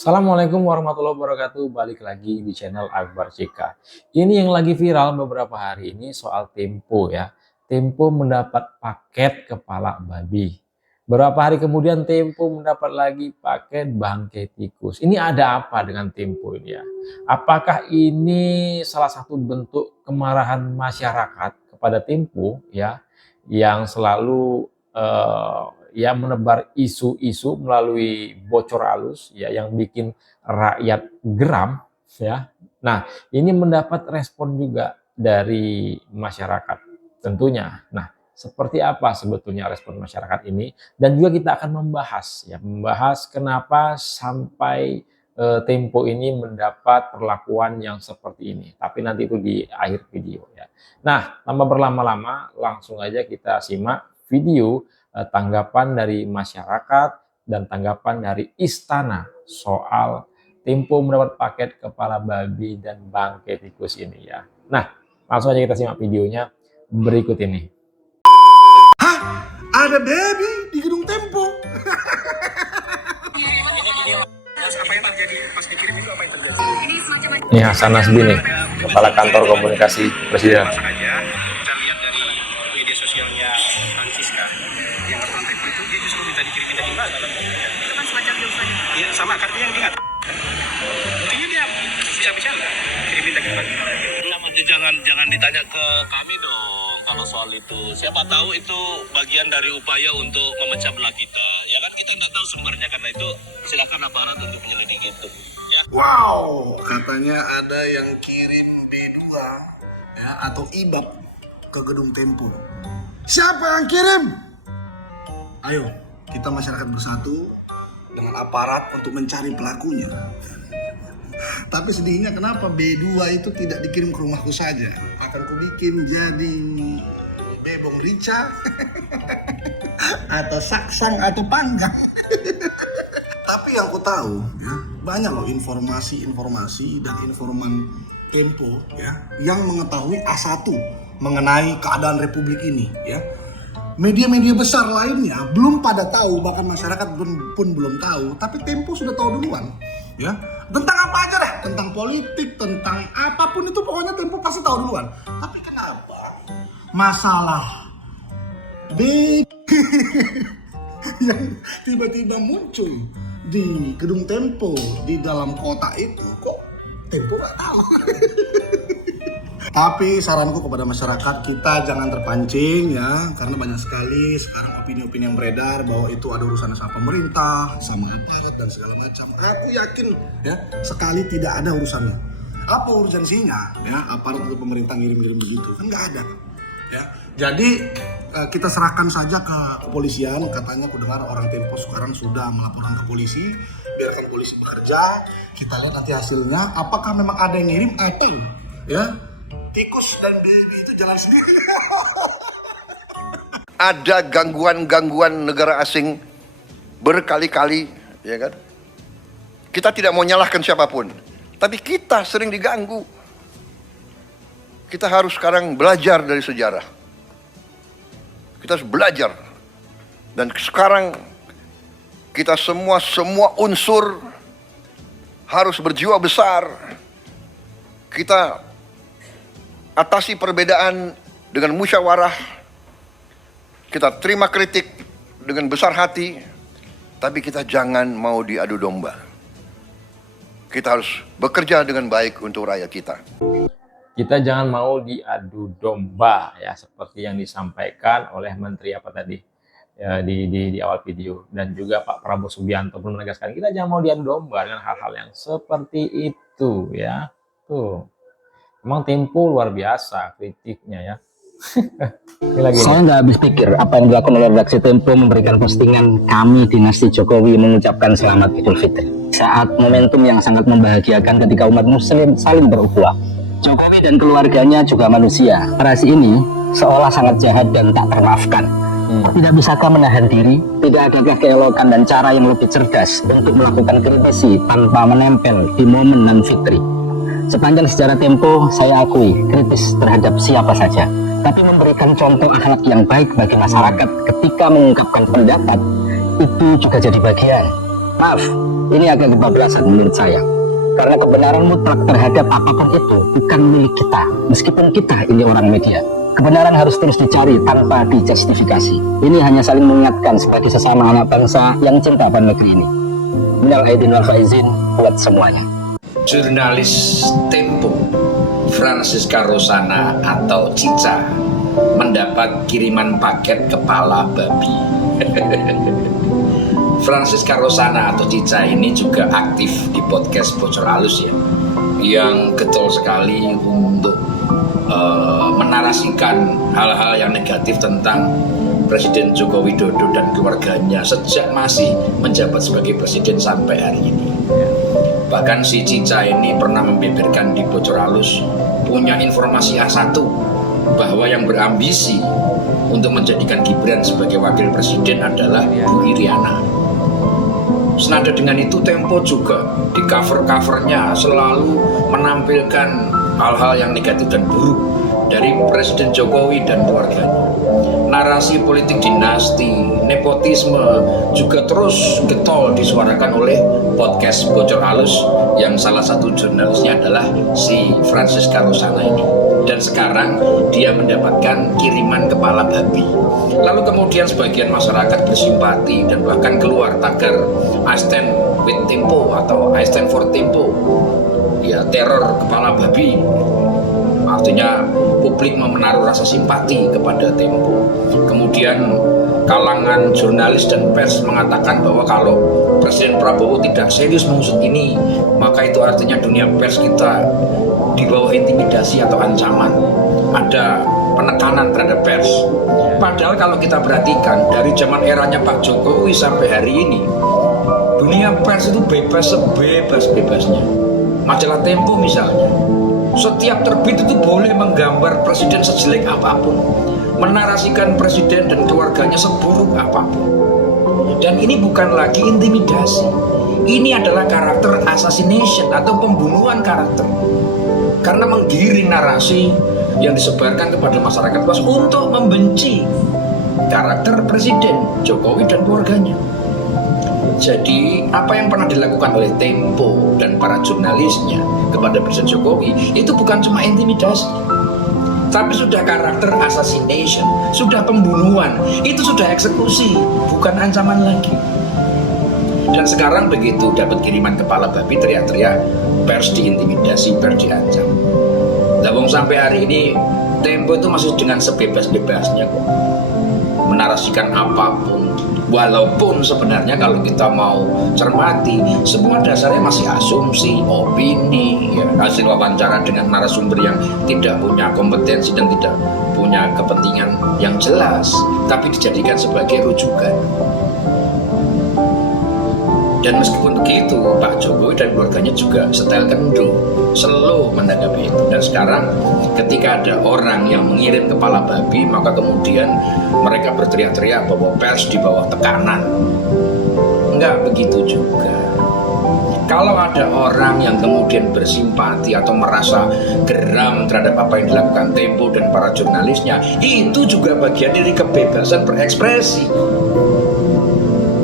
Assalamualaikum warahmatullahi wabarakatuh. Balik lagi di channel Akbar CK. Ini yang lagi viral beberapa hari ini soal Tempo ya. Tempo mendapat paket kepala babi. Beberapa hari kemudian Tempo mendapat lagi paket bangkai tikus. Ini ada apa dengan Tempo ini ya? Apakah ini salah satu bentuk kemarahan masyarakat kepada Tempo ya, yang selalu ya menebar isu-isu melalui bocor halus ya yang bikin rakyat geram ya. Nah, ini mendapat respon juga dari masyarakat tentunya. Nah, seperti apa sebetulnya respon masyarakat ini, dan juga kita akan membahas kenapa sampai Tempo ini mendapat perlakuan yang seperti ini. Tapi nanti itu di akhir video ya. Nah, tanpa berlama-lama langsung aja kita simak video tanggapan dari masyarakat dan tanggapan dari istana soal Tempo mendapat paket kepala babi dan bangkai tikus ini ya. Nah, langsung aja kita simak videonya berikut ini. Hah? Ada baby di gedung Tempo? Ini Hasan Nasbi nih, Kepala Kantor Komunikasi Presiden. Kita lihat dari media sosialnya Francisca yang bertentang Tempo itu, dia justru minta dikirimin daging babi. Itu kan semacam jokes aja. Iya, sama kartunya yang diingat. Buktinya dia bisa bicara kirimin daging babi. Jangan ditanya ke kami dong kalau soal itu. Siapa tahu itu bagian dari upaya untuk memecah belah kita. Ya kan kita nggak tahu sumbernya, karena itu silakan aparat untuk menyelidiki itu. Ya. Wow, katanya ada yang kirim B2 ya, atau IBAB ke gedung Tempo. Siapa yang kirim? Ayo, kita masyarakat bersatu dengan aparat untuk mencari pelakunya. Tapi sedihnya kenapa B2 itu tidak dikirim ke rumahku saja? Akan kubikin jadi bebong rica atau saksang atau panggang. Tapi yang ku tahu ya, banyak loh informasi dan informan Tempo ya yang mengetahui A1 mengenai keadaan Republik ini ya. Media-media besar lainnya belum pada tahu, bahkan masyarakat pun belum tahu, tapi Tempo sudah tahu duluan ya. Tentang apa aja deh, tentang politik, tentang apapun itu pokoknya Tempo pasti tahu duluan. Tapi kenapa masalah yang tiba-tiba muncul di gedung Tempo di dalam kota itu kok Tempo nggak tahu? Tapi saranku kepada masyarakat, kita jangan terpancing ya, karena banyak sekali sekarang opini-opini yang beredar bahwa itu ada urusan sama pemerintah, sama aparat dan segala macam. Aku yakin ya sekali tidak ada urusannya. Apa urgensinya ya aparat atau pemerintah ngirim-ngirim begitu? Kan nggak ada ya. Jadi kita serahkan saja ke kepolisian. Katanya aku dengar orang Tempo sekarang sudah melaporkan ke polisi. Biarkan polisi bekerja. Kita lihat nanti hasilnya. Apakah memang ada yang ngirim atau ya tikus dan baby itu jalan sendiri? Ada gangguan-gangguan negara asing berkali-kali, ya kan? Kita tidak mau nyalahkan siapapun, tapi kita sering diganggu. Kita harus sekarang belajar dari sejarah. Kita harus belajar. Dan sekarang kita semua unsur harus berjiwa besar. Kita atasi perbedaan dengan musyawarah. Kita terima kritik dengan besar hati, tapi kita jangan mau diadu domba. Kita harus bekerja dengan baik untuk rakyat kita. Kita jangan mau diadu domba ya, seperti yang disampaikan oleh Menteri apa tadi ya, di awal video, dan juga Pak Prabowo Subianto pun menegaskan kita jangan mau diadu domba dengan hal-hal yang seperti itu ya. Tuh. Emang Tempo luar biasa kritiknya ya. Saya nggak habis pikir apa yang dilakukan oleh redaksi Tempo memberikan postingan kami dinasti Jokowi mengucapkan selamat Idul Fitri saat momentum yang sangat membahagiakan ketika umat muslim saling berukhuwah. Jokowi dan keluarganya juga manusia. Operasi ini seolah sangat jahat dan tak termaafkan. Tidak bisakah menahan diri? Tidak adakah keelokan dan cara yang lebih cerdas untuk melakukan kritisi tanpa menempel di momen non fitri? Sepanjang sejarah Tempo, saya akui kritis terhadap siapa saja. Tapi memberikan contoh akhlak yang baik bagi masyarakat ketika mengungkapkan pendapat, itu juga jadi bagian. Maaf, Ini agak kebablasan menurut saya. Karena kebenaran mutlak terhadap apapun itu bukan milik kita, meskipun kita ini orang media. Kebenaran harus terus dicari tanpa dijustifikasi. Ini hanya saling mengingatkan sebagai sesama anak bangsa yang cinta pada negeri ini. Minal aidin wal faizin buat semuanya. Jurnalis Tempo Francisca Rosana atau Cica mendapat kiriman paket kepala babi. Francisca Rosana atau Cica ini juga aktif di podcast Bocor Halus ya, yang getol sekali untuk menarasikan hal-hal yang negatif tentang Presiden Joko Widodo dan keluarganya sejak masih menjabat sebagai presiden sampai hari ini. Bahkan si Cica ini pernah membeberkan di Bocor Halus punya informasi A1 bahwa yang berambisi untuk menjadikan Gibran sebagai wakil presiden adalah Bu Iriana. Senada dengan itu, Tempo juga di cover-covernya selalu menampilkan hal-hal yang negatif dan buruk dari Presiden Jokowi dan keluarganya. Narasi politik dinasti, nepotisme juga terus getol disuarakan oleh podcast Bocor Halus yang salah satu jurnalisnya adalah si Francisca Rosana ini. Dan sekarang dia mendapatkan kiriman kepala babi. Lalu kemudian sebagian masyarakat bersimpati dan bahkan keluar tagar I stand with Tempo atau I stand for Tempo. Ya, teror kepala babi. Artinya publik menaruh rasa simpati kepada Tempo. Kemudian kalangan jurnalis dan pers mengatakan bahwa kalau Presiden Prabowo tidak serius mengusut ini, maka itu artinya dunia pers kita di bawah intimidasi atau ancaman. Ada penekanan terhadap pers. Padahal kalau kita perhatikan dari zaman eranya Pak Jokowi sampai hari ini, dunia pers itu bebas sebebas-bebasnya. Majalah Tempo misalnya, setiap terbit itu boleh menggambar presiden sejelek apapun, menarasikan presiden dan keluarganya seburuk apapun. Dan ini bukan lagi intimidasi, ini adalah karakter assassination atau pembunuhan karakter. Karena menggiring narasi yang disebarkan kepada masyarakat luas untuk membenci karakter Presiden Jokowi dan keluarganya. Jadi apa yang pernah dilakukan oleh Tempo dan para jurnalisnya kepada Presiden Jokowi itu bukan cuma intimidasi, tapi sudah karakter assassination, sudah pembunuhan, itu sudah eksekusi, bukan ancaman lagi. Dan sekarang begitu dapat kiriman kepala babi, teriak-teriak pers diintimidasi, pers diancam. Wong sampai hari ini Tempo itu masih dengan sebebas-bebasnya kok menarasikan apapun, walaupun sebenarnya kalau kita mau cermati semua dasarnya masih asumsi, opini, ya, hasil wawancara dengan narasumber yang tidak punya kompetensi dan tidak punya kepentingan yang jelas, tapi dijadikan sebagai rujukan. Dan meskipun begitu, Pak Jokowi dan keluarganya juga setel kendu, slow menanggapi itu. Dan sekarang ketika ada orang yang mengirim kepala babi, maka kemudian mereka berteriak-teriak bahwa pers di bawah tekanan. Enggak begitu juga. Kalau ada orang yang kemudian bersimpati atau merasa geram terhadap apa yang dilakukan Tempo dan para jurnalisnya, itu juga bagian dari kebebasan berekspresi.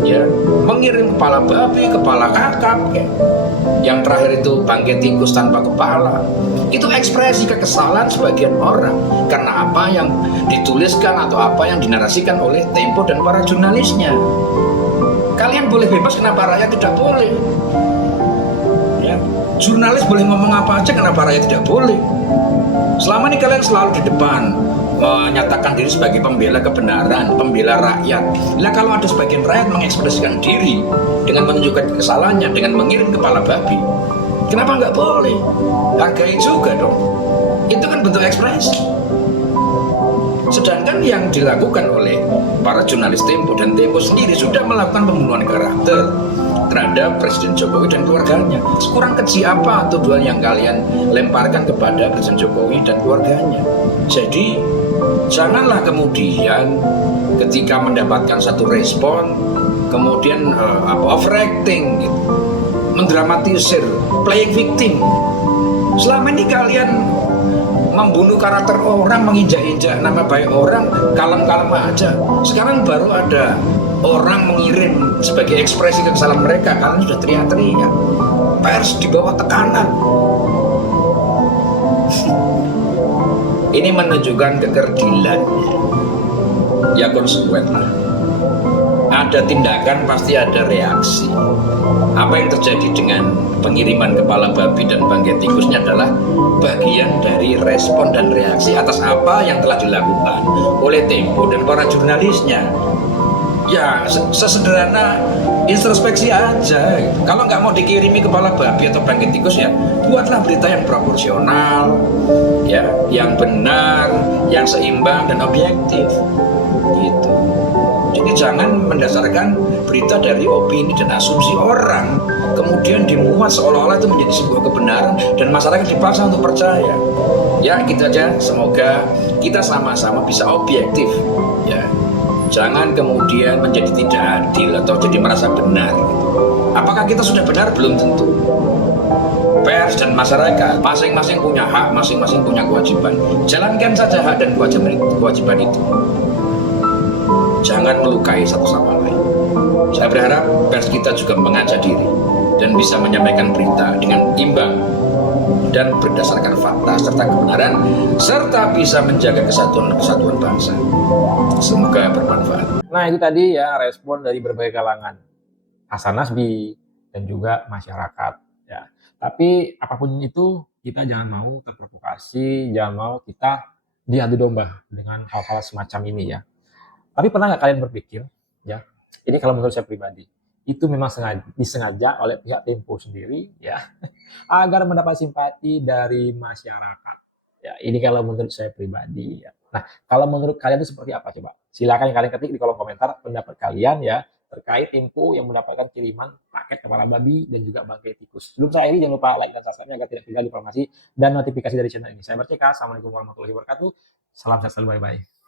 Ya, mengirim kepala babi, kepala kakap, ya. Yang terakhir itu bangkai tikus tanpa kepala. Itu ekspresi kekesalan sebagian orang karena apa yang dituliskan atau apa yang dinarasikan oleh Tempo dan para jurnalisnya. Kalian boleh bebas, kenapa rakyat tidak boleh? Ya, jurnalis boleh ngomong apa aja, kenapa rakyat tidak boleh? Selama ini kalian selalu di depan menyatakan diri sebagai pembela kebenaran, pembela rakyat. Nah, kalau ada sebagian rakyat mengekspresikan diri dengan menunjukkan kesalahannya dengan mengirim kepala babi, kenapa nggak boleh? Hargai juga dong. Itu kan bentuk ekspresi. Sedangkan yang dilakukan oleh para jurnalis Tempo dan Tempo sendiri sudah melakukan pembunuhan karakter terhadap Presiden Jokowi dan keluarganya. Kurang keji apa tuduhan yang kalian lemparkan kepada Presiden Jokowi dan keluarganya? Jadi janganlah kemudian ketika mendapatkan satu respon kemudian overacting gitu, mendramatisir, playing victim. Selama ini kalian membunuh karakter orang, menginjak-injak nama baik orang, kalem-kalem aja. Sekarang baru ada orang mengirim sebagai ekspresi kekesalan mereka karena sudah teriak-teriak. Pers di bawah tekanan. Ini menunjukkan kekerdilan. Ya konsekuen lah. Ada tindakan pasti ada reaksi. Apa yang terjadi dengan pengiriman kepala babi dan bangkai tikusnya adalah bagian dari respon dan reaksi atas apa yang telah dilakukan oleh Tempo dan para jurnalisnya. Ya sesederhana introspeksi aja. Kalau nggak mau dikirimi kepala babi atau bangkai tikus, ya buatlah berita yang proporsional, ya, yang benar, yang seimbang dan objektif, gitu. Jadi jangan mendasarkan berita dari opini dan asumsi orang, kemudian dimuat seolah-olah itu menjadi sebuah kebenaran dan masyarakat dipaksa untuk percaya. Ya gitu aja. Semoga kita sama-sama bisa objektif, ya. Jangan kemudian menjadi tidak adil atau jadi merasa benar. Apakah kita sudah benar? Belum tentu. Pers dan masyarakat masing-masing punya hak, masing-masing punya kewajiban. Jalankan saja hak dan kewajiban itu. Jangan melukai satu sama lain. Saya berharap pers kita juga mengaca diri dan bisa menyampaikan berita dengan imbang dan berdasarkan fakta serta kebenaran, serta bisa menjaga kesatuan bangsa. Semoga bermanfaat. Nah, itu tadi ya respon dari berbagai kalangan, Hasan Nasbi dan juga masyarakat. Ya, tapi apapun itu kita jangan mau terprovokasi, jangan mau kita diadu domba dengan hal-hal semacam ini ya. Tapi pernah nggak kalian berpikir, ya? Ini kalau menurut saya pribadi, itu memang disengaja oleh pihak Tempo sendiri, ya, agar mendapat simpati dari masyarakat. Ya, ini kalau menurut saya pribadi. Ya. Nah, kalau menurut kalian itu seperti apa coba? Silakan kalian ketik di kolom komentar pendapat kalian ya terkait Tempo yang mendapatkan kiriman paket kepala babi dan juga bangkai tikus. Sebelum saya ini jangan lupa like dan subscribe agar tidak ketinggalan informasi dan notifikasi dari channel ini. Saya Berceka. Assalamualaikum warahmatullahi wabarakatuh. Salam sehat selalu, bye bye.